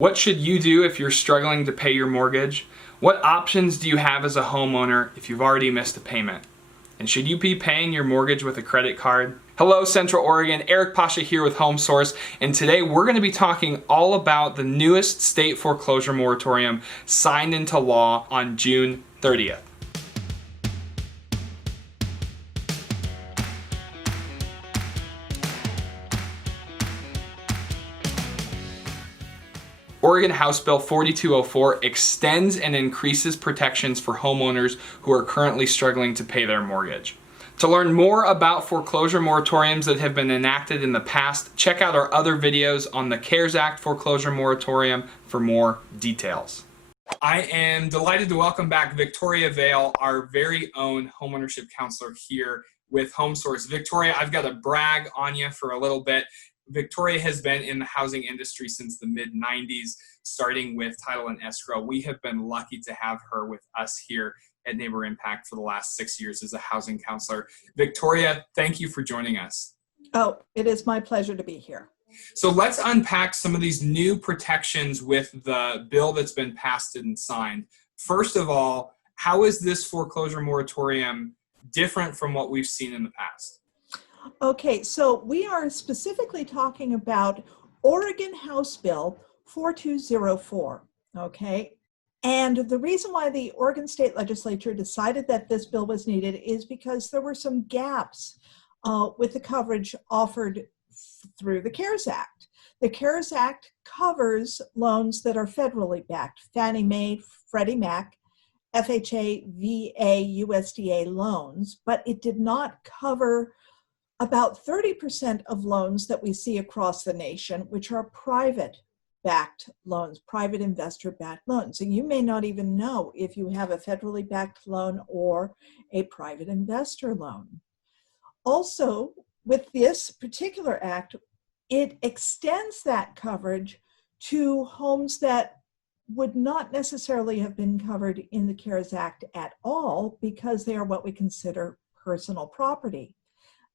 What should you do if you're struggling to pay your mortgage? What options do you have as a homeowner if you've already missed a payment? And should you be paying your mortgage with a credit card? Hello, Central Oregon. Eric Pashia here with HomeSource, and today we're going to be talking all about the newest state foreclosure moratorium signed into law on June 30th. Oregon House Bill 4204 extends and increases protections for homeowners who are currently struggling to pay their mortgage. To learn more about foreclosure moratoriums that have been enacted in the past, check out our other videos on the CARES Act foreclosure moratorium for more details. I am delighted to welcome back Victoria Vale, our very own homeownership counselor here with HomeSource. Victoria, I've got to brag on you for a little bit. Victoria has been in the housing industry since the mid-90s, starting with title and escrow. We have been lucky to have her with us here at Neighbor Impact for the last 6 years as a housing counselor. Victoria, thank you for joining us. Oh, it is my pleasure to be here. So let's unpack some of these new protections with the bill that's been passed and signed. First of all, how is this foreclosure moratorium different from what we've seen in the past? Okay, so we are specifically talking about Oregon House Bill 4204, okay? And the reason why the Oregon State Legislature decided that this bill was needed is because there were some gaps with the coverage offered through the CARES Act. The CARES Act covers loans that are federally backed, Fannie Mae, Freddie Mac, FHA, VA, USDA loans, but it did not cover about 30% of loans that we see across the nation, which are private-backed loans, private investor-backed loans. And you may not even know if you have a federally backed loan or a private investor loan. Also, with this particular act, it extends that coverage to homes that would not necessarily have been covered in the CARES Act at all because they are what we consider personal property.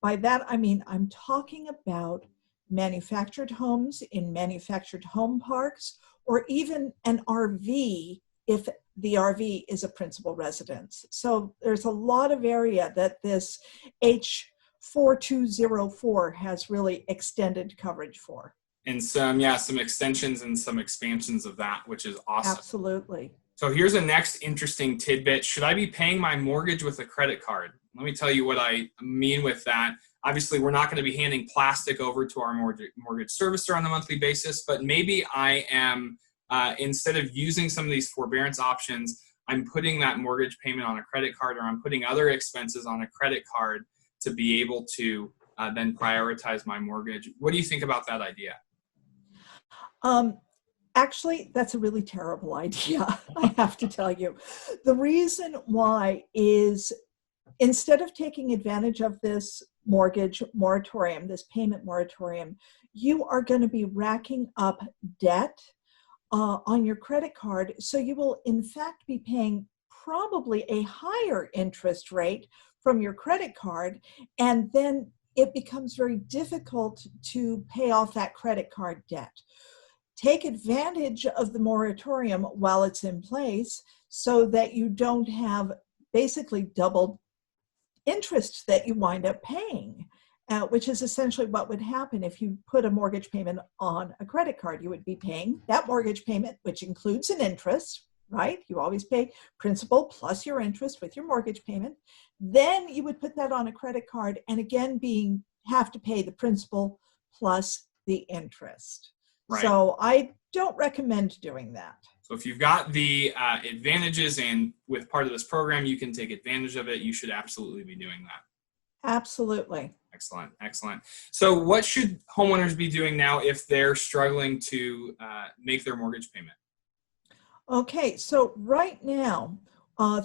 By that, I mean, I'm talking about manufactured homes in manufactured home parks, or even an RV if the RV is a principal residence. So there's a lot of area that this H4204 has really extended coverage for. And some extensions and some expansions of that, which is awesome. Absolutely. So here's a next interesting tidbit. Should I be paying my mortgage with a credit card? Let me tell you what I mean with that. Obviously, we're not going to be handing plastic over to our mortgage servicer on a monthly basis, but maybe I am, instead of using some of these forbearance options, I'm putting that mortgage payment on a credit card, or I'm putting other expenses on a credit card to be able to then prioritize my mortgage. What do you think about that idea? Actually, that's a really terrible idea, I have to tell you. The reason why is instead of taking advantage of this mortgage moratorium, this payment moratorium, you are going to be racking up debt on your credit card. So you will in fact be paying probably a higher interest rate from your credit card, and then it becomes very difficult to pay off that credit card debt. Take advantage of the moratorium while it's in place so that you don't have basically double interest that you wind up paying, which is essentially what would happen if you put a mortgage payment on a credit card. You would be paying that mortgage payment, which includes an interest, right? You always pay principal plus your interest with your mortgage payment. Then you would put that on a credit card and again have to pay the principal plus the interest. Right. So I don't recommend doing that. So if you've got the advantages and with part of this program, you can take advantage of it, you should absolutely be doing that. Absolutely. Excellent, excellent. So what should homeowners be doing now if they're struggling to make their mortgage payment? Okay, so right now,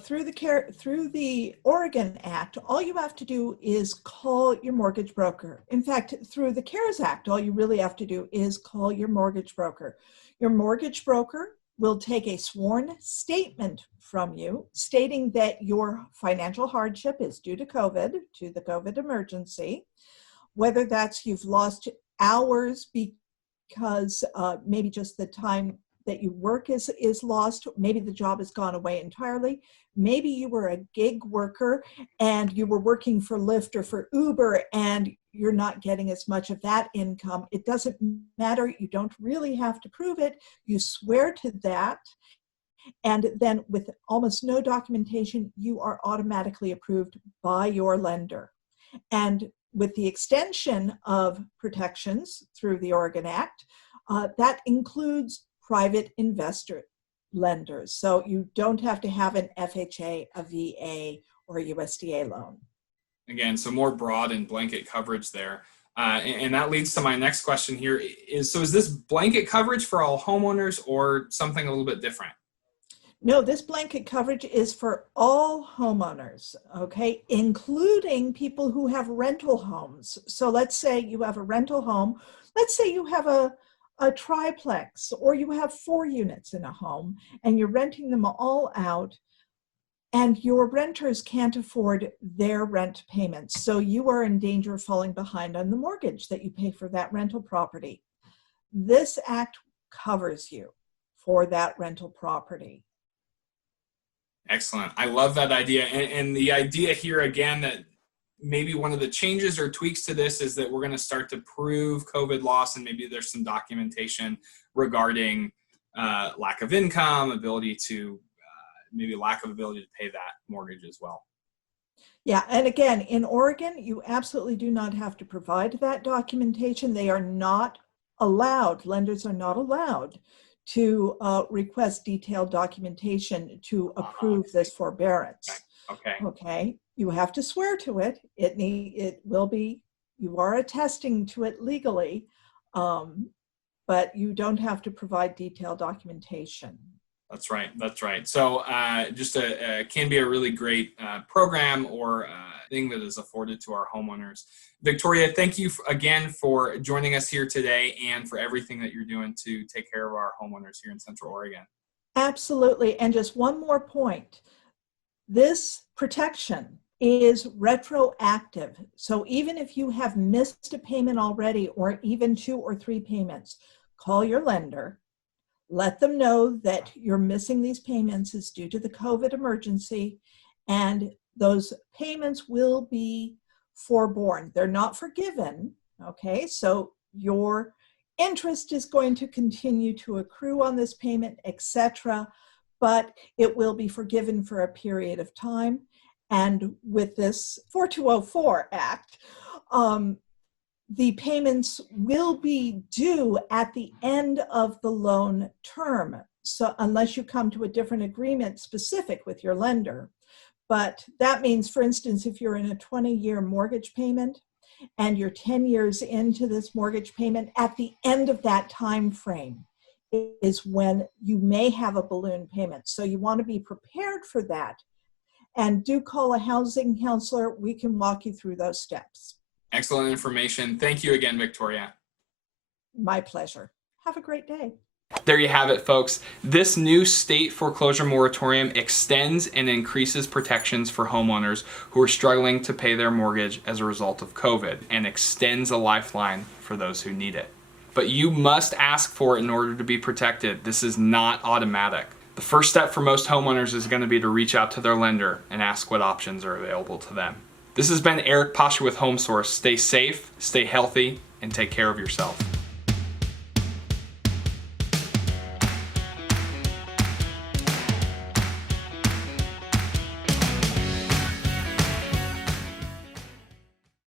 through the Oregon Act, all you have to do is call your mortgage broker. In fact, through the CARES Act, all you really have to do is call your mortgage broker. Your mortgage broker will take a sworn statement from you stating that your financial hardship is due to the COVID emergency, whether that's you've lost hours because maybe just the time that your work is lost. Maybe the job has gone away entirely. Maybe you were a gig worker and you were working for Lyft or for Uber and you're not getting as much of that income. It doesn't matter. You don't really have to prove it. You swear to that. And then with almost no documentation, you are automatically approved by your lender. And with the extension of protections through the Oregon Act, that includes private investor lenders. So you don't have to have an FHA, a VA, or a USDA loan. Again, so more broad and blanket coverage there. And that leads to my next question here is this blanket coverage for all homeowners or something a little bit different? No, this blanket coverage is for all homeowners, okay, including people who have rental homes. So let's say you have a rental home. Let's say you have a triplex, or you have 4 units in a home and you're renting them all out, and your renters can't afford their rent payments. So you are in danger of falling behind on the mortgage that you pay for that rental property. This act covers you for that rental property. Excellent. I love that idea. And the idea here, again, that maybe one of the changes or tweaks to this is that we're going to start to prove COVID loss, and maybe there's some documentation regarding lack of income, ability to, maybe lack of ability to pay that mortgage as well. Yeah, and again, in Oregon, you absolutely do not have to provide that documentation. They are not allowed, lenders are not allowed to request detailed documentation to approve this forbearance. Okay. You have to swear to it. It will be, you are attesting to it legally, but you don't have to provide detailed documentation. That's right. So just can be a really great program or thing that is afforded to our homeowners. Victoria, thank you again for joining us here today and for everything that you're doing to take care of our homeowners here in Central Oregon. Absolutely. And just one more point. This protection is retroactive. So even if you have missed a payment already, or even 2 or 3 payments, call your lender. Let them know that you're missing these payments is due to the COVID emergency, and those payments will be forborne. They're not forgiven, okay? So your interest is going to continue to accrue on this payment, etc., but it will be forgiven for a period of time. And with this 4204 Act, the payments will be due at the end of the loan term. So unless you come to a different agreement specific with your lender. But that means, for instance, if you're in a 20-year mortgage payment and you're 10 years into this mortgage payment, at the end of that time frame is when you may have a balloon payment. So you want to be prepared for that. And do call a housing counselor. We can walk you through those steps. Excellent information. Thank you again, Victoria. My pleasure. Have a great day. There you have it, folks. This new state foreclosure moratorium extends and increases protections for homeowners who are struggling to pay their mortgage as a result of COVID, and extends a lifeline for those who need it. But you must ask for it in order to be protected. This is not automatic. The first step for most homeowners is going to be to reach out to their lender and ask what options are available to them. This has been Eric Pashia with HomeSource. Stay safe, stay healthy, and take care of yourself.